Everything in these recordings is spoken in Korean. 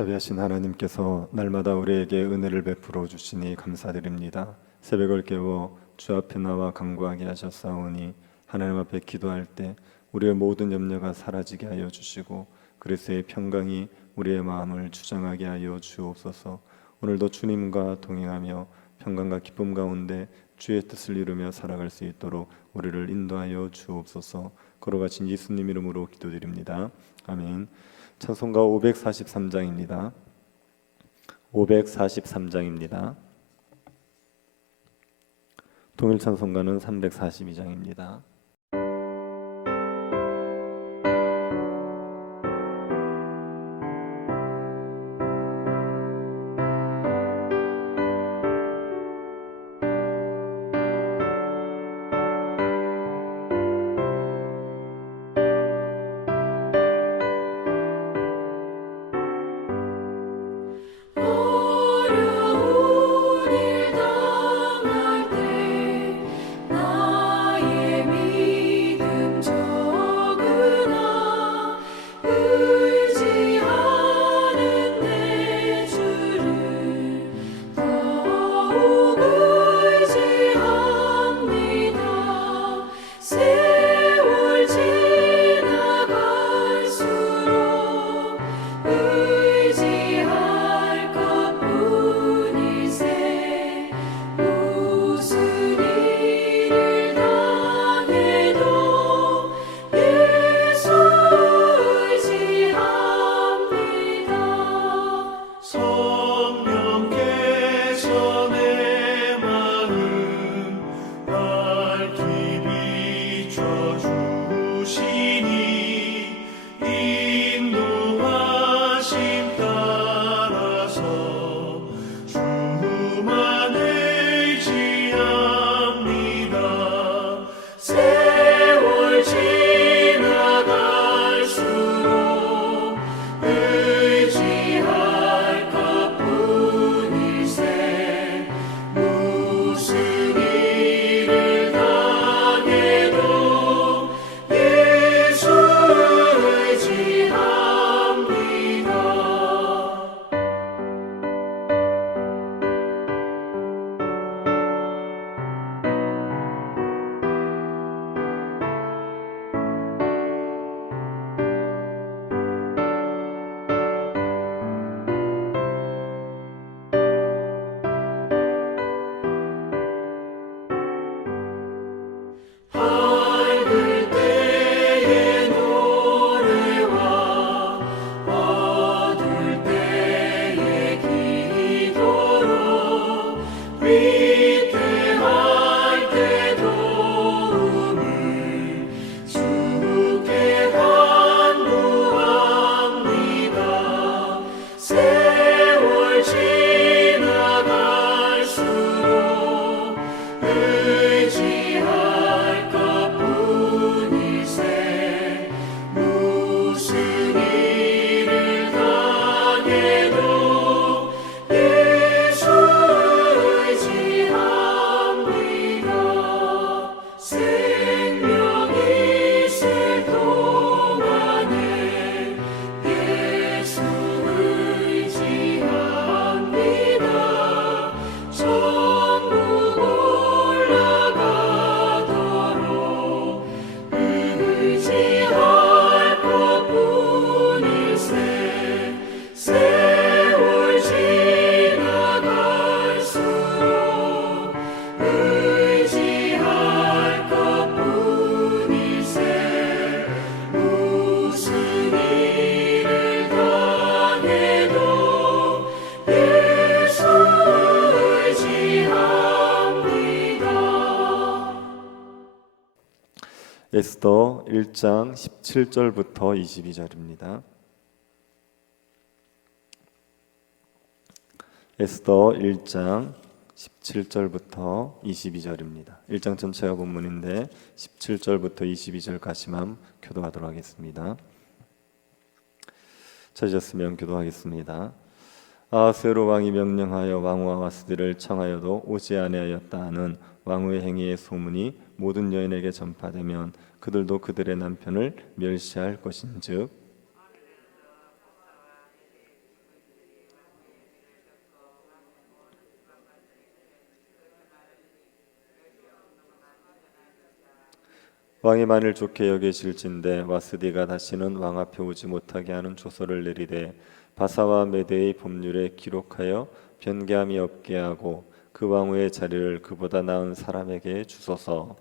자비하신 하나님께서 날마다 우리에게 은혜를 베풀어 주시니 감사드립니다. 새벽을 깨워 주 앞에 나와 간구하게 하셨사오니 하나님 앞에 기도할 때 우리의 모든 염려가 사라지게 하여 주시고 그리스도의 평강이 우리의 마음을 주장하게 하여 주옵소서. 오늘도 주님과 동행하며 평강과 기쁨 가운데 주의 뜻을 이루며 살아갈 수 있도록 우리를 인도하여 주옵소서. 걸어가신 예수님 이름으로 기도드립니다. 아멘. 찬송가 543장입니다. 543장입니다. 동일 찬송가는 342장입니다. 에스더 1장 17절부터 22절입니다. 에스더 1장 17절부터 22절입니다. 1장 전체가 본문인데 17절부터 22절까지만 교도하도록 하겠습니다. 찾으셨으면 교도하겠습니다. 아하스웨로 왕이 명령하여 왕후와 와스들을 청하여도 오지 아니하였다 하는 왕후의 행위의 소문이 모든 여인에게 전파되면 그들도 그들의 남편을 멸시할 것인즉 왕이 만일 좋게 여기실진대 와스디가 다시는 왕 앞에 오지 못하게 하는 조서를 내리되 바사와 메대의 법률에 기록하여 변개함이 없게 하고 그 왕후의 자리를 그보다 나은 사람에게 주소서.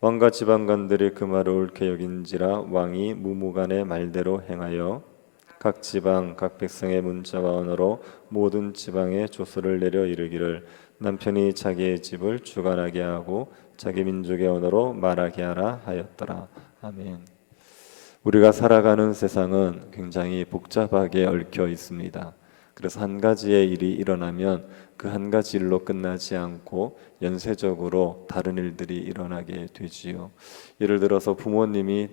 왕과 지방관들이 그 말을 옳게 여긴지라 왕이 무무간의 말대로 행하여 각 지방 각 백성의 문자와 언어로 모든 지방에 조서를 내려 이르기를 남편이 자기의 집을 주관하게 하고 자기 민족의 언어로 말하게 하라 하였더라. 아멘. 우리가 살아가는 세상은 굉장히 복잡하게 얽혀 있습니다. 그래서 한 가지의 일이 일어나면 그 한 가지 일로 끝나지 않고 연쇄적으로 다른 일들이 일어나게 되지요. 예를 들어서 부모님이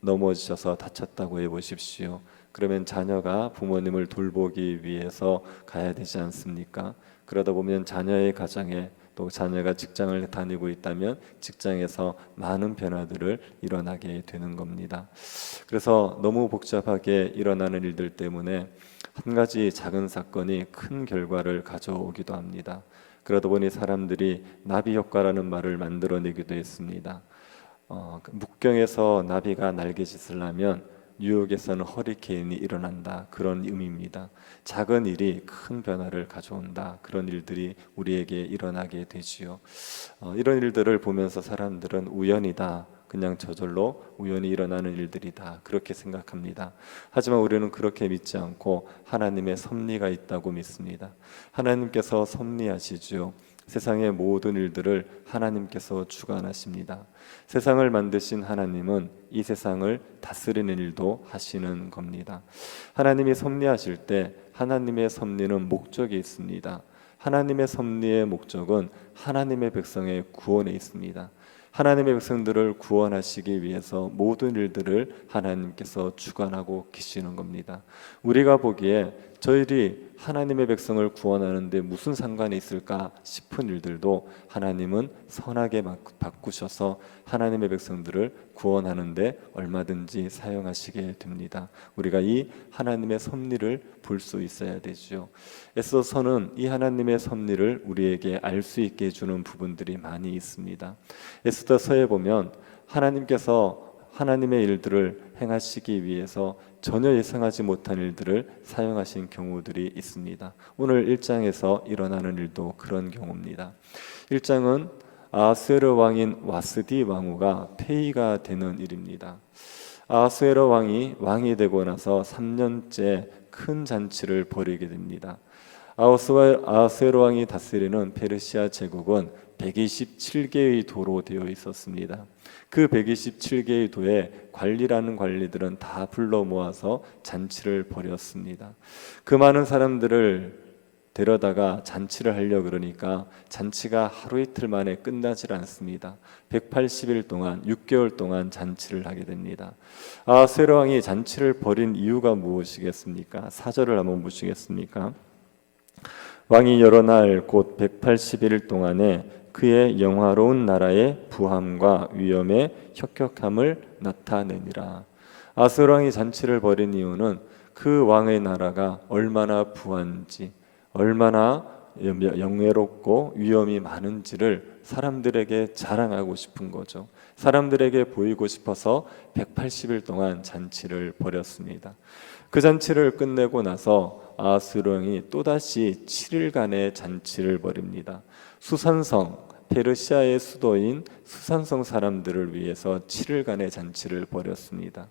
넘어지셔서 다쳤다고 해보십시오. 그러면 자녀가 부모님을 돌보기 위해서 가야 되지 않습니까? 그러다 보면 자녀의 가정에 또 자녀가 직장을 다니고 있다면 직장에서 많은 변화들을 일어나게 되는 겁니다. 그래서 너무 복잡하게 일어나는 일들 때문에 한 가지 작은 사건이 큰 결과를 가져오기도 합니다. 그러다 보니 사람들이 나비 효과라는 말을 만들어내기도 했습니다. 묵경에서 나비가 날개짓을 하면 뉴욕에서는 허리케인이 일어난다, 그런 의미입니다. 작은 일이 큰 변화를 가져온다, 그런 일들이 우리에게 일어나게 되지요. 이런 일들을 보면서 사람들은 우연이다, 그냥 저절로 우연히 일어나는 일들이다, 그렇게 생각합니다. 하지만 우리는 그렇게 믿지 않고 하나님의 섭리가 있다고 믿습니다. 하나님께서 섭리하시지요. 세상의 모든 일들을 하나님께서 주관하십니다. 세상을 만드신 하나님은 이 세상을 다스리는 일도 하시는 겁니다. 하나님이 섭리하실 때 하나님의 섭리는 목적이 있습니다. 하나님의 섭리의 목적은 하나님의 백성의 구원에 있습니다. 하나님의 백성들을 구원하시기 위해서 모든 일들을 하나님께서 주관하고 계시는 겁니다. 우리가 보기에 저희들이 하나님의 백성을 구원하는데 무슨 상관이 있을까 싶은 일들도 하나님은 선하게 바꾸셔서 하나님의 백성들을 구원하는데 얼마든지 사용하시게 됩니다. 우리가 이 하나님의 섭리를 볼 수 있어야 되죠. 에스더서는 이 하나님의 섭리를 우리에게 알 수 있게 해주는 부분들이 많이 있습니다. 에스더서에 보면 하나님께서 하나님의 일들을 행하시기 위해서 전혀 예상하지 못한 일들을 사용하신 경우들이 있습니다. 오늘 1장에서 일어나는 일도 그런 경우입니다. 1장은 아하수에로 왕인 와스디 왕후가 폐위가 되는 일입니다. 아하수에로 왕이 되고 나서 3년째 큰 잔치를 벌이게 됩니다. 아하수에로 왕이 다스리는 페르시아 제국은 127개의 도로 되어 있었습니다. 그 127개의 도에 관리라는 관리들은 다 불러 모아서 잔치를 벌였습니다. 그 많은 사람들을 데려다가 잔치를 하려 그러니까 잔치가 하루 이틀 만에 끝나질 않습니다. 180일 동안 6개월 동안 잔치를 하게 됩니다. 아하수에로 왕이 잔치를 벌인 이유가 무엇이겠습니까? 4절을 한번 보시겠습니까? 왕이 여러 날 곧 180일 동안에 그의 영화로운 나라의 부함과 위엄의 혁혁함을 나타내니라. 아하수에로 왕이 잔치를 벌인 이유는 그 왕의 나라가 얼마나 부한지, 얼마나 영예롭고 위엄이 많은지를 사람들에게 자랑하고 싶은 거죠. 사람들에게 보이고 싶어서 180일 동안 잔치를 벌였습니다. 그 잔치를 끝내고 나서 아하수에로 왕이 또다시 7일간의 잔치를 벌입니다. 수산성, 페르시아의 수도인 수산성 사람들을 위해서 7일간의 잔치를 벌였습니다.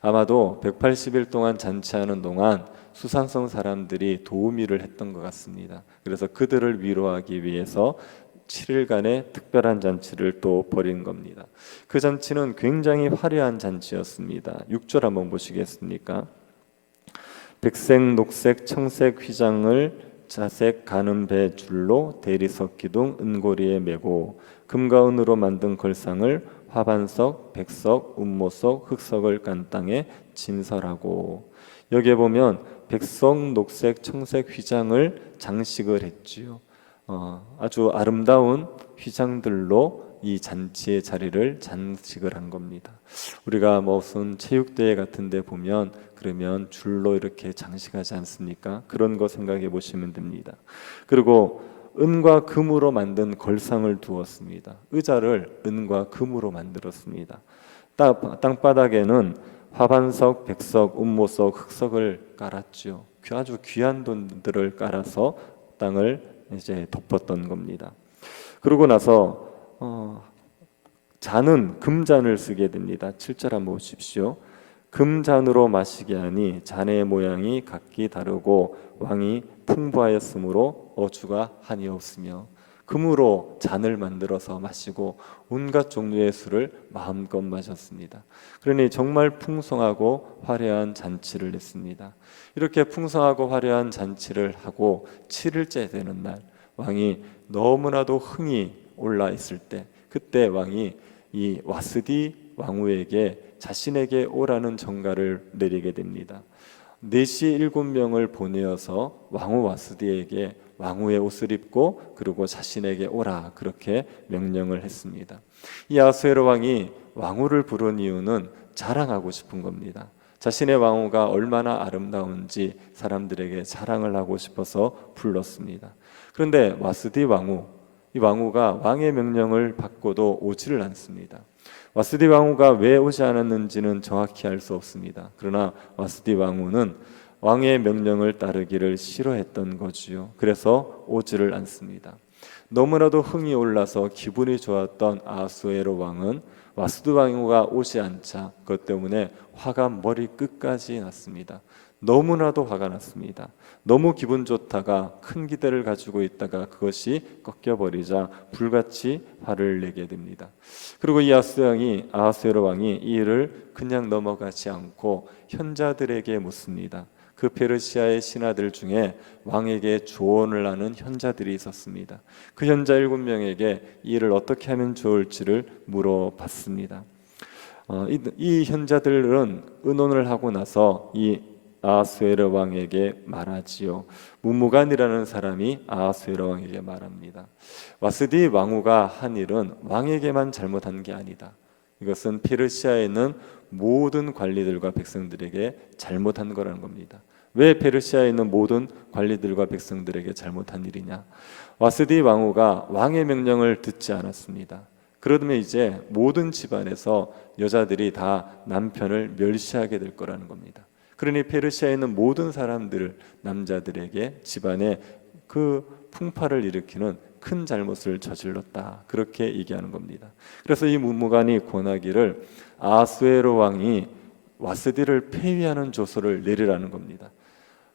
아마도 180일 동안 잔치하는 동안 수산성 사람들이 도우미를 했던 것 같습니다. 그래서 그들을 위로하기 위해서 7일간의 특별한 잔치를 또 벌인 겁니다. 그 잔치는 굉장히 화려한 잔치였습니다. 6절 한번 보시겠습니까? 백색, 녹색, 청색 휘장을 자색 가는 배 줄로 대리석 기둥 은고리에 메고 금과 은으로 만든 걸상을 화반석, 백석, 운모석, 흑석을 깐 땅에 진설하고. 여기에 보면 백석, 녹색, 청색 휘장을 장식을 했지요. 아주 아름다운 휘장들로 이 잔치의 자리를 장식을 한 겁니다. 우리가 무슨 체육대회 같은 데 보면 그러면 줄로 이렇게 장식하지 않습니까? 그런 거 생각해 보시면 됩니다. 그리고 은과 금으로 만든 걸상을 두었습니다. 의자를 은과 금으로 만들었습니다. 땅바닥에는 화반석, 백석, 운모석, 흑석을 깔았죠. 아주 귀한 돈들을 깔아서 땅을 이제 덮었던 겁니다. 그러고 나서 잔은 금잔을 쓰게 됩니다. 7절 한번 보십시오. 금잔으로 마시게 하니 잔의 모양이 각기 다르고 왕이 풍부하였으므로 어주가 한이 없으며, 금으로 잔을 만들어서 마시고 온갖 종류의 술을 마음껏 마셨습니다. 그러니 정말 풍성하고 화려한 잔치를 했습니다. 이렇게 풍성하고 화려한 잔치를 하고 7일째 되는 날, 왕이 너무나도 흥이 올라 있을 때, 그때 왕이 이 와스디 왕후에게 자신에게 오라는 전가를 내리게 됩니다. 4시 7명을 보내어서 왕후 와스디에게 왕후의 옷을 입고 그리고 자신에게 오라, 그렇게 명령을 했습니다. 이 아수에로 왕이 왕후를 부른 이유는 자랑하고 싶은 겁니다. 자신의 왕후가 얼마나 아름다운지 사람들에게 자랑을 하고 싶어서 불렀습니다. 그런데 와스디 왕후, 이 왕후가 왕의 명령을 받고도 오지를 않습니다. 와스디 왕후가 왜 오지 않았는지는 정확히 알 수 없습니다. 그러나 와스디 왕후는 왕의 명령을 따르기를 싫어했던 거지요. 그래서 오지를 않습니다. 너무나도 흥이 올라서 기분이 좋았던 아수에로 왕은 와스디 왕후가 오지 않자 그것 때문에 화가 머리 끝까지 났습니다. 너무나도 화가 났습니다. 너무 기분 좋다가 큰 기대를 가지고 있다가 그것이 꺾여버리자 불같이 화를 내게 됩니다. 그리고 이 아하수에로 왕이 이 일을 그냥 넘어가지 않고 현자들에게 묻습니다. 그 페르시아의 신하들 중에 왕에게 조언을 하는 현자들이 있었습니다. 그 현자 7명에게 이 일을 어떻게 하면 좋을지를 물어봤습니다. 이 현자들은 의논을 하고 나서 이 아하수에로 왕에게 말하지요. 무무간이라는 사람이 아하수에로 왕에게 말합니다. 와스디 왕후가 한 일은 왕에게만 잘못한 게 아니다. 이것은 페르시아에 있는 모든 관리들과 백성들에게 잘못한 거라는 겁니다. 왜 페르시아에 있는 모든 관리들과 백성들에게 잘못한 일이냐? 와스디 왕후가 왕의 명령을 듣지 않았습니다. 그러면 이제 모든 집안에서 여자들이 다 남편을 멸시하게 될 거라는 겁니다. 그러니 페르시아에 있는 모든 사람들, 남자들에게 집안에 그 풍파를 일으키는 큰 잘못을 저질렀다, 그렇게 얘기하는 겁니다. 그래서 이 무무간이 권하기를 아하수에로 왕이 와스디를 폐위하는 조서를 내리라는 겁니다.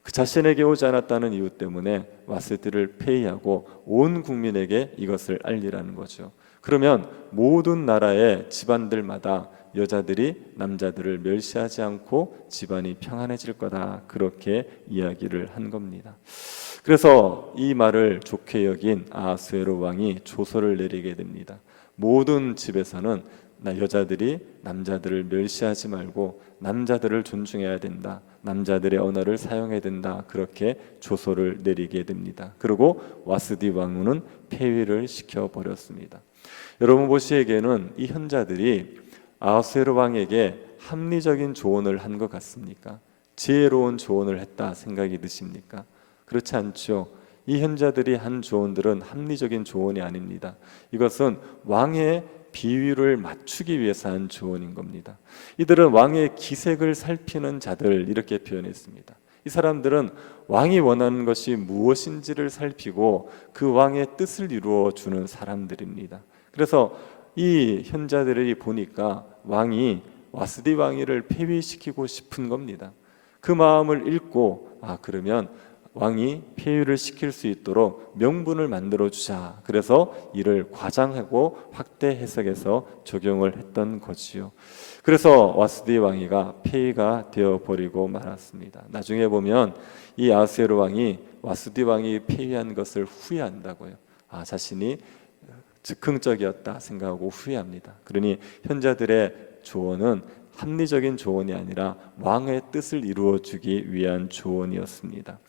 그 자신에게 오지 않았다는 이유 때문에 와스디를 폐위하고 온 국민에게 이것을 알리라는 거죠. 그러면 모든 나라의 집안들마다 여자들이 남자들을 멸시하지 않고 집안이 평안해질 거다, 그렇게 이야기를 한 겁니다. 그래서 이 말을 좋게 여긴 아하수에로 왕이 조서를 내리게 됩니다. 모든 집에서는 여자들이 남자들을 멸시하지 말고 남자들을 존중해야 된다, 남자들의 언어를 사용해야 된다, 그렇게 조서를 내리게 됩니다. 그리고 와스디 왕후는 폐위를 시켜버렸습니다. 여러분 보시기에는 이 현자들이 아하수에로 왕에게 합리적인 조언을 한 것 같습니까? 지혜로운 조언을 했다 생각이 드십니까? 그렇지 않죠. 이 현자들이 한 조언들은 합리적인 조언이 아닙니다. 이것은 왕의 비위를 맞추기 위해서 한 조언인 겁니다. 이들은 왕의 기색을 살피는 자들, 이렇게 표현했습니다. 이 사람들은 왕이 원하는 것이 무엇인지를 살피고 그 왕의 뜻을 이루어 주는 사람들입니다. 그래서 이 현자들이 보니까 왕이 와스디 왕위를 폐위시키고 싶은 겁니다. 그 마음을 읽고 그러면 왕이 폐위를 시킬 수 있도록 명분을 만들어 주자. 그래서 이를 과장하고 확대 해석해서 적용을 했던 거지요. 그래서 와스디 왕위가 폐위가 되어 버리고 말았습니다. 나중에 보면 이 아하수에로 왕이 와스디 왕이 폐위한 것을 후회한다고요. 자신이 즉흥적이었다 생각하고 후회합니다. 그러니 현자들의 조언은 합리적인 조언이 아니라 왕의 뜻을 이루어주기 위한 조언이었습니다.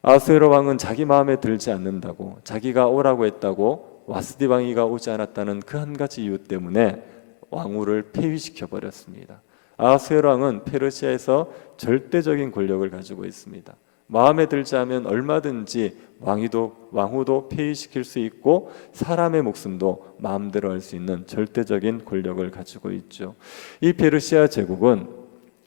아하수에로 왕은 자기 마음에 들지 않는다고, 자기가 오라고 했다고 와스디 왕이가 오지 않았다는 그 한 가지 이유 때문에 왕후를 폐위시켜 버렸습니다. 아하수에로 왕은 페르시아에서 절대적인 권력을 가지고 있습니다. 마음에 들지 않으면 얼마든지 왕후도 폐위시킬 수 있고 사람의 목숨도 마음대로 할 수 있는 절대적인 권력을 가지고 있죠. 이 페르시아 제국은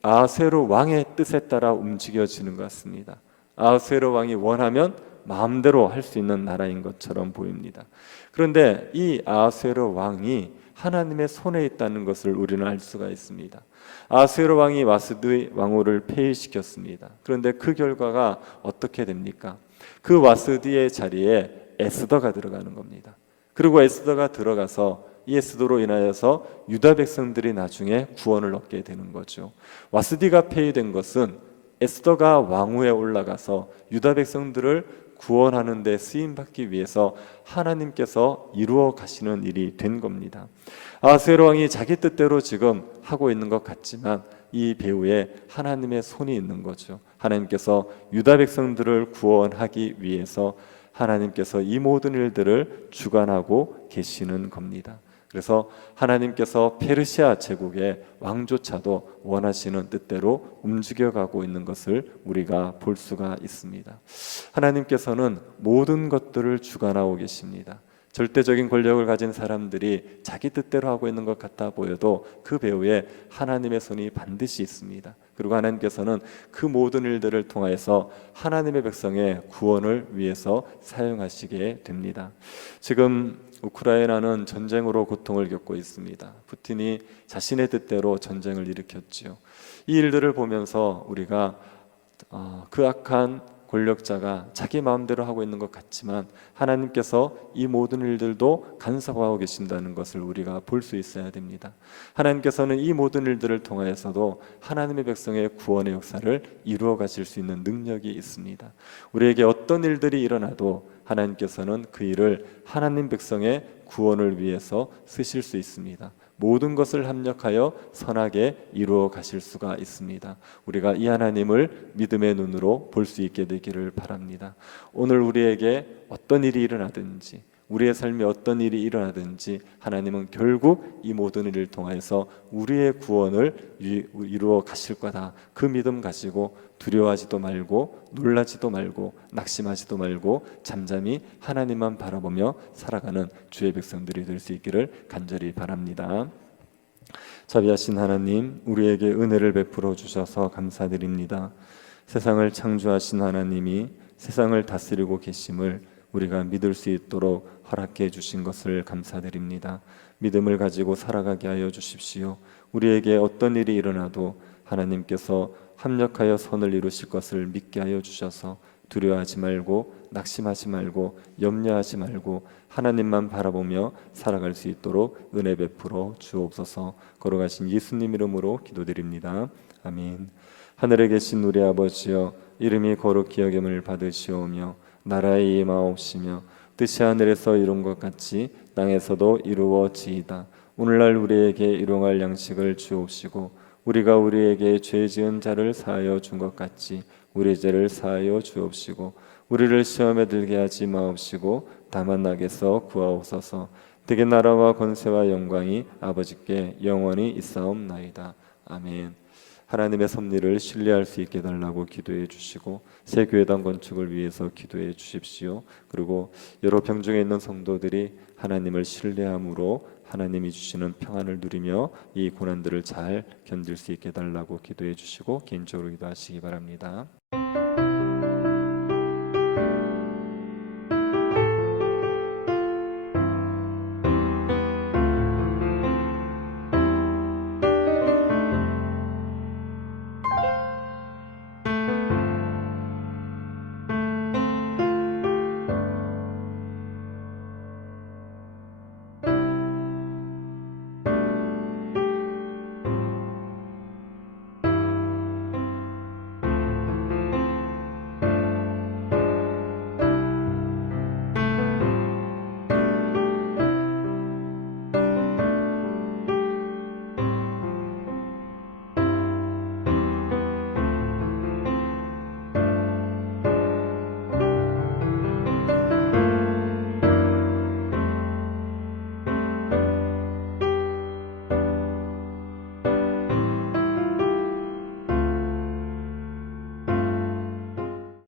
아하수에로 왕의 뜻에 따라 움직여지는 것 같습니다. 아하수에로 왕이 원하면 마음대로 할 수 있는 나라인 것처럼 보입니다. 그런데 이 아하수에로 왕이 하나님의 손에 있다는 것을 우리는 알 수가 있습니다. 아하수에로 왕이 와스디 왕후를 폐위시켰습니다. 그런데 그 결과가 어떻게 됩니까? 그 와스디의 자리에 에스더가 들어가는 겁니다. 그리고 에스더가 들어가서 이 에스더로 인하여서 유다 백성들이 나중에 구원을 얻게 되는 거죠. 와스디가 폐위된 것은 에스더가 왕위에 올라가서 유다 백성들을 구원하는 데 쓰임 받기 위해서 하나님께서 이루어 가시는 일이 된 겁니다. 아하수에로 왕이 자기 뜻대로 지금 하고 있는 것 같지만 이 배후에 하나님의 손이 있는 거죠. 하나님께서 유다 백성들을 구원하기 위해서 하나님께서 이 모든 일들을 주관하고 계시는 겁니다. 그래서 하나님께서 페르시아 제국의 왕조차도 원하시는 뜻대로 움직여가고 있는 것을 우리가 볼 수가 있습니다. 하나님께서는 모든 것들을 주관하고 계십니다. 절대적인 권력을 가진 사람들이 자기 뜻대로 하고 있는 것 같아 보여도 그 배후에 하나님의 손이 반드시 있습니다. 그리고 하나님께서는 그 모든 일들을 통하여서 하나님의 백성의 구원을 위해서 사용하시게 됩니다. 지금 우크라이나는 전쟁으로 고통을 겪고 있습니다. 푸틴이 자신의 뜻대로 전쟁을 일으켰지요. 이 일들을 보면서 우리가 그 악한 권력자가 자기 마음대로 하고 있는 것 같지만 하나님께서 이 모든 일들도 간섭하고 계신다는 것을 우리가 볼 수 있어야 됩니다. 하나님께서는 이 모든 일들을 통하여서도 하나님의 백성의 구원의 역사를 이루어 가실 수 있는 능력이 있습니다. 우리에게 어떤 일들이 일어나도 하나님께서는 그 일을 하나님 백성의 구원을 위해서 쓰실 수 있습니다. 모든 것을 합력하여 선하게 이루어 가실 수가 있습니다. 우리가 이 하나님을 믿음의 눈으로 볼 수 있게 되기를 바랍니다. 오늘 우리에게 어떤 일이 일어나든지 우리의 삶에 어떤 일이 일어나든지 하나님은 결국 이 모든 일을 통해서 우리의 구원을 이루어 가실 거다. 그 믿음 가지고 두려워하지도 말고 놀라지도 말고 낙심하지도 말고 잠잠히 하나님만 바라보며 살아가는 주의 백성들이 될 수 있기를 간절히 바랍니다. 자비하신 하나님, 우리에게 은혜를 베풀어 주셔서 감사드립니다. 세상을 창조하신 하나님이 세상을 다스리고 계심을 우리가 믿을 수 있도록 허락해 주신 것을 감사드립니다. 믿음을 가지고 살아가게 하여 주십시오. 우리에게 어떤 일이 일어나도 하나님께서 합력하여 선을 이루실 것을 믿게 하여 주셔서 두려워하지 말고 낙심하지 말고 염려하지 말고 하나님만 바라보며 살아갈 수 있도록 은혜 베풀어 주옵소서. 걸어가신 예수님 이름으로 기도드립니다. 아멘. 하늘에 계신 우리 아버지여, 이름이 거룩히 여김을 받으시오며 나라의 임하옵시며 뜻이 하늘에서 이룬 것 같이 땅에서도 이루어지이다. 오늘날 우리에게 일용할 양식을 주옵시고 우리가 우리에게 죄 지은 자를 사하여 준 것 같이 우리 죄를 사하여 주옵시고 우리를 시험에 들게 하지 마옵시고 다만 악에서 구하옵소서. 대개 나라와 권세와 영광이 아버지께 영원히 있사옵나이다. 아멘. 하나님의 섭리를 신뢰할 수 있게 달라고 기도해 주시고 새 교회당 건축을 위해서 기도해 주십시오. 그리고 여러 병중에 있는 성도들이 하나님을 신뢰함으로 하나님이 주시는 평안을 누리며 이 고난들을 잘 견딜 수 있게 달라고 기도해 주시고 개인적으로 기도하시기 바랍니다.